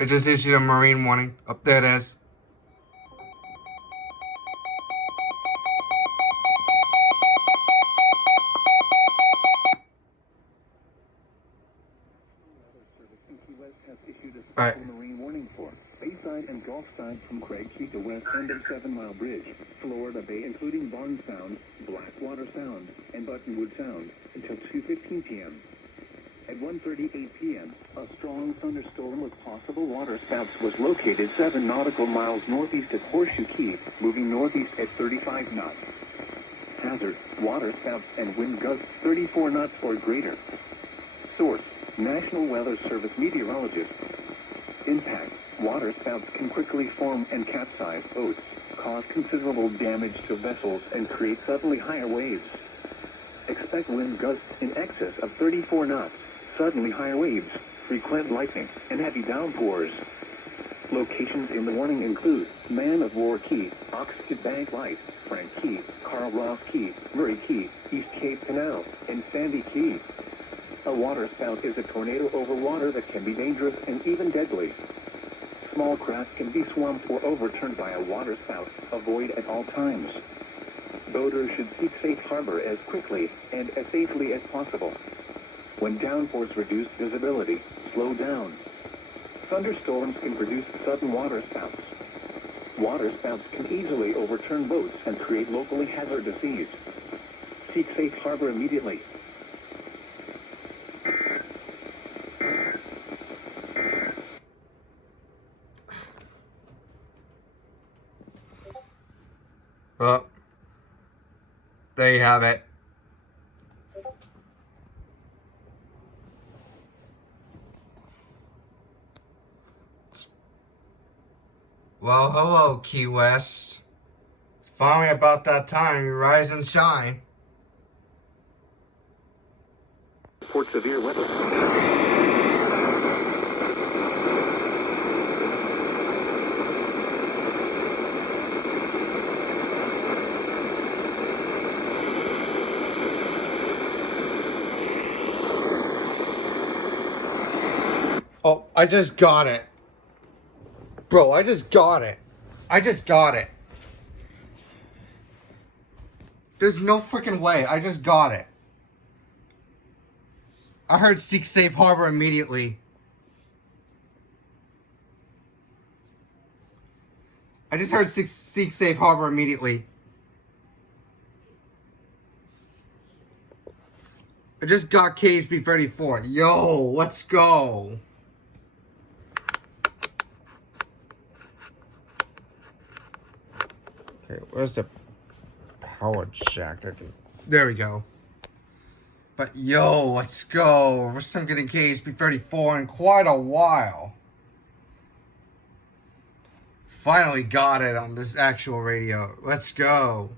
It just issued a marine warning. Up there it is. Alright. Marine warning for Bayside and Gulfside from Craig Key to west end of 7 Mile Bridge, Florida Bay, including Barnes Sound, Blackwater Sound, and Buttonwood Sound, until 2:15 p.m. At 1:38 p.m., a strong thunderstorm with possible waterspouts was located 7 nautical miles northeast of Horseshoe Key, moving northeast at 35 knots. Hazard, waterspouts and wind gusts 34 knots or greater. Source, National Weather Service meteorologist. Impact, waterspouts can quickly form and capsize boats, cause considerable damage to vessels, and create suddenly higher waves. Expect wind gusts in excess of 34 knots, suddenly higher waves, frequent lightning, and heavy downpours. Locations in the warning include Man of War Key, Oxford Bank Light, Frank Key, Carl Ross Key, Murray Key, East Cape Canal, and Sandy Key. A waterspout is a tornado over water that can be dangerous and even deadly. Small craft can be swamped or overturned by a waterspout. Avoid at all times. Boaters should seek safe harbor as quickly and as safely as possible. When downpours reduce visibility, slow down. Thunderstorms can produce sudden waterspouts. Waterspouts can easily overturn boats and create locally hazardous seas. Seek safe harbor immediately. Well, there you have it. Well, hello, Key West. Finally, about that time, you rise and shine. Report severe weather. Oh, I just got it. Bro, I just got it. I just got it. There's no freaking way. I just got it. I heard seek safe harbor immediately. I just heard seek safe harbor immediately. I just got KHB 34. Yo, let's go. Okay, where's the power jack? There we go. But yo, let's go. We're still getting KHB 34 in quite a while. Finally got it on this actual radio. Let's go.